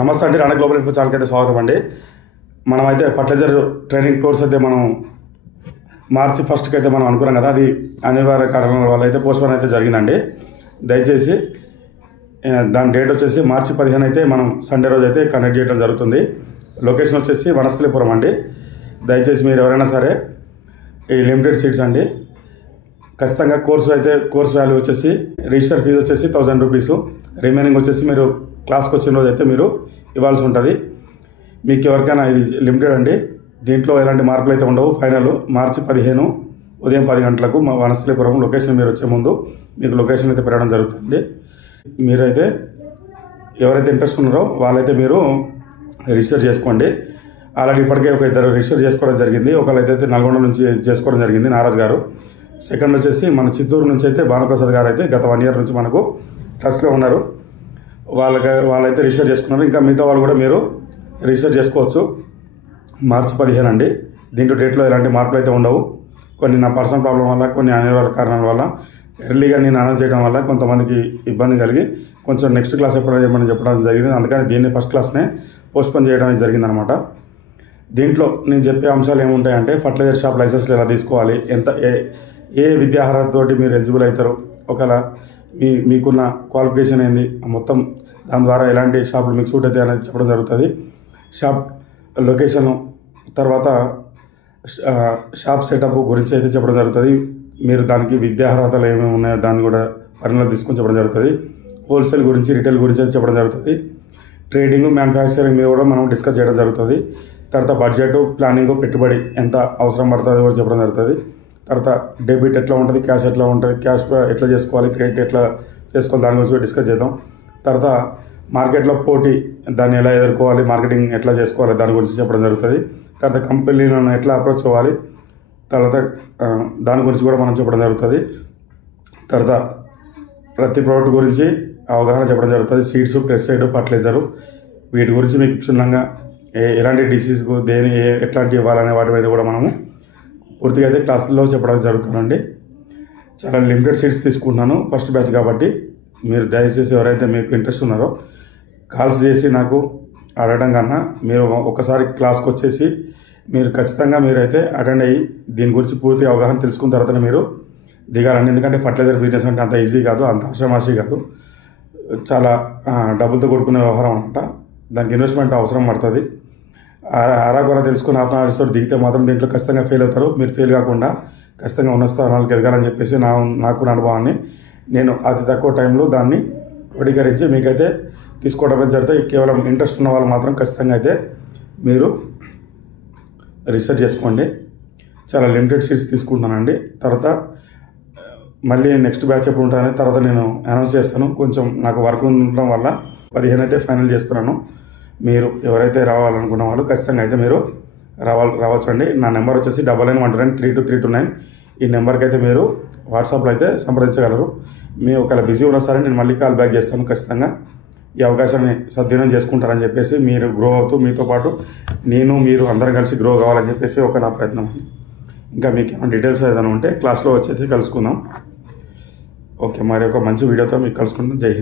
నమస్తే అండి, Rana global info ఛానల్కి అయితే స్వాగతం అండి. మనమైతే ఫర్టిలైజర్ ట్రైనింగ్ కోర్స్ అయితే మనం మార్చి 1st అయితే మనం అనుకున్నాం కదా, అది అనివార్య కారణాల వల్ల అయితే పోస్ట్పోన్ అయితే జరిగిందండి. దయచేసి దాని డేట్ వచ్చేసి మార్చి 15 అయితే మనం సండే రోజు అయితే కండక్ట్ చేయడం జరుగుతుంది. లొకేషన్ వచ్చేసి వనస్థలిపురం అండి. దయచేసి మీరు ఎవరైనా సరే ఈ లిమిటెడ్ సీట్స్ అండి. ఖచ్చితంగా కోర్స్ వాల్యూ వచ్చేసి రిజిస్టర్ ఫీజు వచ్చేసి 1000 రూపీస్. రిమైనింగ్ వచ్చేసి మీరు క్లాస్కి వచ్చిన రోజు అయితే మీరు ఇవ్వాల్సి ఉంటుంది. మీకు ఎవరికైనా ఇది లిమిటెడ్ అండి, దీంట్లో ఎలాంటి మార్పులు అయితే ఉండవు. ఫైనల్ మార్చి 15 ఉదయం 10 గంటలకు మా వనస్థలిపురం లొకేషన్ మీరు వచ్చే ముందు మీకు లొకేషన్ అయితే పెట్టడం జరుగుతుంది. మీరైతే ఎవరైతే ఇంట్రెస్ట్ ఉన్నారో వాళ్ళైతే మీరు రిజిస్టర్ చేసుకోండి. ఆల్రెడీ ఇప్పటికే ఒక ఇద్దరు రిజిస్టర్ చేసుకోవడం జరిగింది. ఒకళ్ళైతే నల్గొండ నుంచి చేసుకోవడం జరిగింది, నారాజ్ గారు. సెకండ్ వచ్చేసి మన చిత్తూరు నుంచి అయితే భానుప్రసాద్ గారు అయితే గత 1 year నుంచి మనకు టచ్లో ఉన్నారు. వాళ్ళైతే రిజిస్టర్ చేసుకున్నారు. ఇంకా మిగతా వాళ్ళు కూడా మీరు రిజిస్టర్ చేసుకోవచ్చు. మార్చి 15 అండి. దీంట్లో డేట్లో ఎలాంటి మార్పులు అయితే ఉండవు. కొన్ని నా పర్సనల్ ప్రాబ్లం వల్ల, కొన్ని అనివార్య కారణాల వల్ల ఎర్లీగా నేను అనౌన్స్ చేయడం వల్ల కొంతమందికి ఇబ్బంది కలిగి కొంచెం నెక్స్ట్ క్లాస్ ఎప్పుడు చేయమని చెప్పడం జరిగింది. అందుకని దీన్ని ఫస్ట్ క్లాస్నే పోస్ట్పోన్ చేయడం జరిగిందనమాట. దీంట్లో నేను చెప్పే అంశాలు ఏముంటాయంటే, ఫర్టిలైజర్ షాప్ లైసెన్స్లు ఎలా తీసుకోవాలి, ఏ విద్యార్హతతోటి మీరు ఎలిజిబుల్ అవుతారు, ఒకవేళ మీకున్న క్వాలిఫికేషన్ ఏంది, మొత్తం దాని ద్వారా ఎలాంటి షాపులు మీకు సూట్ అయితే అనేది చెప్పడం జరుగుతుంది. షాప్ లొకేషను, తర్వాత షాప్ సెటప్ గురించి అయితే చెప్పడం జరుగుతుంది. మీరు దానికి విద్యార్హతలు ఏమేమి ఉన్నాయో దాన్ని కూడా పరిగణలో తీసుకొని చెప్పడం జరుగుతుంది. హోల్సేల్ గురించి, రిటైల్ గురించి అయితే చెప్పడం జరుగుతుంది. ట్రేడింగ్, మ్యానుఫ్యాక్చరింగ్ మీద కూడా మనం డిస్కస్ చేయడం జరుగుతుంది. తర్వాత బడ్జెట్, ప్లానింగ్, పెట్టుబడి ఎంత అవసరం పడుతుంది కూడా చెప్పడం జరుగుతుంది. తర్వాత డెబిట్ ఎట్లా ఉంటుంది, క్యాష్ ఎట్లా ఉంటుంది, క్యాష్ ఎట్లా చేసుకోవాలి, క్రెడిట్ ఎట్లా చేసుకోవాలి, దాని గురించి డిస్కస్ చేద్దాం. తర్వాత మార్కెట్లో పోటీ, దాన్ని ఎలా ఎదుర్కోవాలి, మార్కెటింగ్ ఎట్లా చేసుకోవాలి, దాని గురించి చెప్పడం జరుగుతుంది. తర్వాత కంపెనీలను ఎట్లా అప్రోచ్ అవ్వాలి, తర్వాత దాని గురించి కూడా మనం చెప్పడం జరుగుతుంది. తర్వాత ప్రతి ప్రోడక్ట్ గురించి అవగాహన చెప్పడం జరుగుతుంది. సీడ్స్, పెస్టిసైడ్, ఫర్టిలైజరు, వీటి గురించి మీకు క్షుణ్ణంగా ఎలాంటి డిసీజ్కు ఎట్లాంటి ఇవ్వాలనే వాటి మీద కూడా మనము పూర్తిగా అయితే క్లాసుల్లో చెప్పడం జరుగుతుందండి. చాలా లిమిటెడ్ సీట్స్ తీసుకుంటున్నాను, ఫస్ట్ బ్యాచ్ కాబట్టి. మీరు దయచేసి ఎవరైతే మీకు ఇంట్రెస్ట్ ఉన్నారో కాల్స్ చేసి నాకు అడగడం కన్నా మీరు ఒకసారి క్లాస్కి వచ్చేసి మీరు ఖచ్చితంగా మీరైతే అటెండ్ అయ్యి దీని గురించి పూర్తి అవగాహన తెలుసుకున్న తర్వాతనే మీరు దిగాలండి. ఎందుకంటే ఫర్టిలైజర్ బిజినెస్ అంటే అంత ఈజీ కాదు, అంత ఆషామాషి కాదు. చాలా డబ్బులతో కూడుకునే వ్యవహారం అనమాట. దానికి ఇన్వెస్ట్మెంట్ అవసరం పడుతుంది. అరాకొర తెలుసుకుని ఆత్మవిశ్వాసం దిగితే మాత్రం దీంట్లో ఖచ్చితంగా ఫెయిల్ అవుతారు. మీరు ఫెయిల్ కాకుండా ఖచ్చితంగా ఉన్న స్థానాలకు ఎదగాలని చెప్పేసి నాకు అనుభవాన్ని నేను అతి తక్కువ టైంలో దాన్ని క్రోడీకరించి మీకైతే తీసుకోవడం అయితే జరుగుతుంది. కేవలం ఇంట్రెస్ట్ ఉన్న వాళ్ళు మాత్రం ఖచ్చితంగా అయితే మీరు రీసెర్చ్ చేసుకోండి. చాలా లిమిటెడ్ సీట్స్ తీసుకుంటున్నానండి. తర్వాత మళ్ళీ నెక్స్ట్ బ్యాచ్ ఎప్పుడు ఉంటుందని తర్వాత నేను అనౌన్స్ చేస్తాను. కొంచెం నాకు వర్క్ ఉండడం వల్ల 15 అయితే ఫైనల్ చేస్తున్నాను. మీరు ఎవరైతే రావాలనుకున్న వాళ్ళు ఖచ్చితంగా అయితే మీరు రావచ్చండి. నా నెంబర్ వచ్చేసి 9919322329. ఈ నెంబర్కి అయితే మీరు వాట్సాప్లో అయితే సంప్రదించగలరు. మీ ఒకవేళ బిజీ ఉన్నా సరే నేను మళ్ళీ కాల్ బ్యాక్ చేస్తాను. ఖచ్చితంగా ఈ అవకాశాన్ని సద్వినియోగం చేసుకుంటారని చెప్పేసి, మీరు గ్రో అవుతూ మీతో పాటు మీరు అందరం కలిసి గ్రో కావాలని చెప్పేసి ఒక నా ప్రయత్నం. ఇంకా మీకు ఏమైనా డీటెయిల్స్ ఏదైనా ఉంటే క్లాస్లో వచ్చేసి కలుసుకుందాం. ఓకే, మరి ఒక మంచి వీడియోతో మీకు కలుసుకుంటాం. జై హింద్.